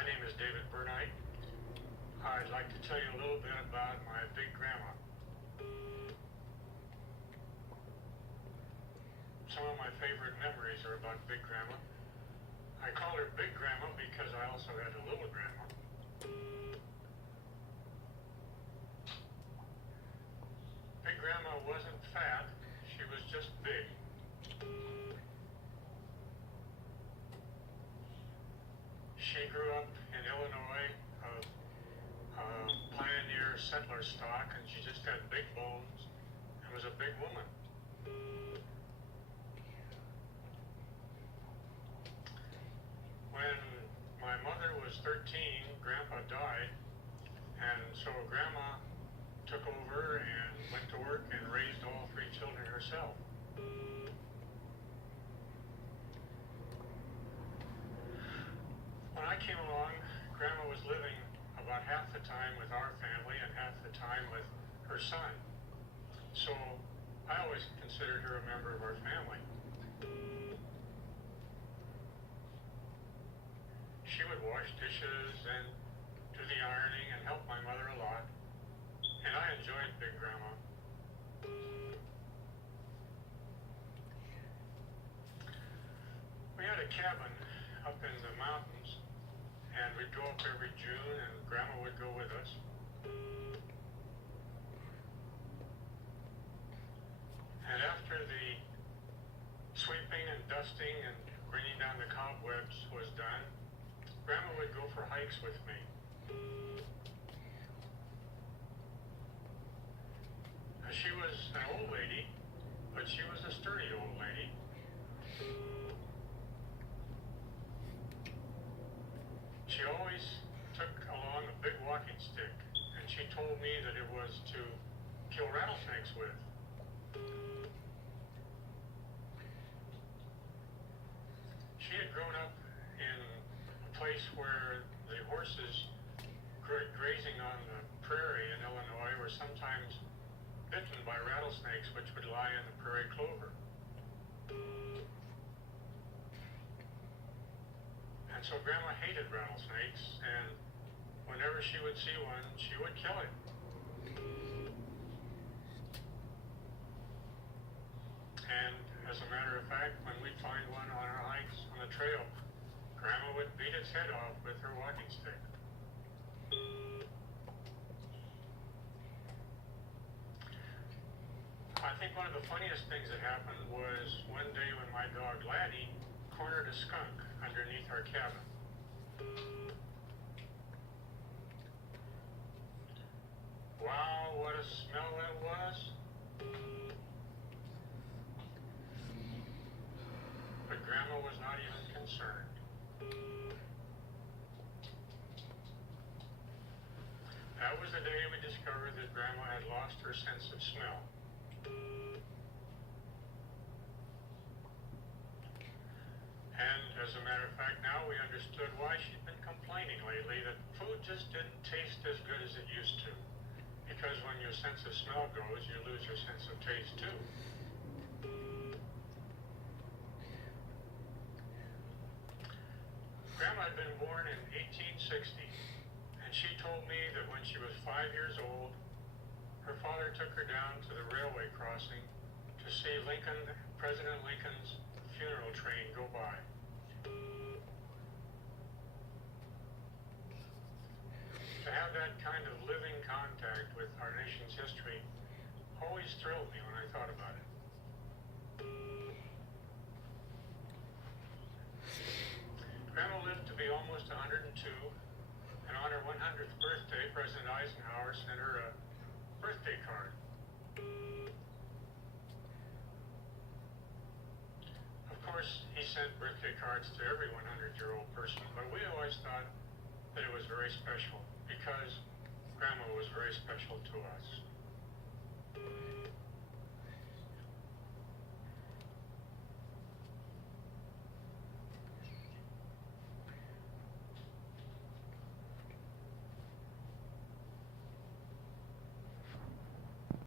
My name is David Burnite. I'd like to tell you a little bit about my big grandma. Some of my favorite memories are about Big Grandma. I call her Big Grandma because I also had a little grandma. Big Grandma wasn't fat, she was just big. She grew up in Illinois, pioneer settler stock, and she just had big bones and was a big woman. When my mother was 13, Grandpa died, and so Grandma took over and went to work and raised all 3 children herself. When I came along, Grandma was living about half the time with our family and half the time with her son. So I always considered her a member of our family. She would wash dishes and do the ironing and help my mother a lot. And I enjoyed Big Grandma. We had a cabin up in the mountains, and we'd go up every June, and Grandma would go with us. And after the sweeping and dusting and bringing down the cobwebs was done, Grandma would go for hikes with me. Now, she was an old lady, but she was a sturdy old lady. She always took along a big walking stick, and she told me that it was to kill rattlesnakes with. She had grown up in a place where the horses grazing on the prairie in Illinois were sometimes bitten by rattlesnakes, which would lie in the prairie clover. And so Grandma hated rattlesnakes, and whenever she would see one, she would kill it. And as a matter of fact, when we'd find one on our hikes on the trail, Grandma would beat its head off with her walking stick. I think one of the funniest things that happened was one day when my dog Laddie cornered a skunk underneath our cabin. Wow, what a smell that was. But Grandma was not even concerned. That was the day we discovered that Grandma had lost her sense of smell. And as a matter of fact, now we understood why she'd been complaining lately that food just didn't taste as good as it used to. Because when your sense of smell goes, you lose your sense of taste too. Grandma had been born in 1860, and she told me that when she was 5 years old, her father took her down to the railway crossing to see President Lincoln's funeral train go by. To have that kind of living contact with our nation's history always thrilled me when I thought about it. Grandma lived to be almost 102, and on her 100th birthday, President Eisenhower sent her a birthday card. Of course, he sent birthday cards to every 100-year-old person, but we always thought that it was very special because Grandma was very special to us.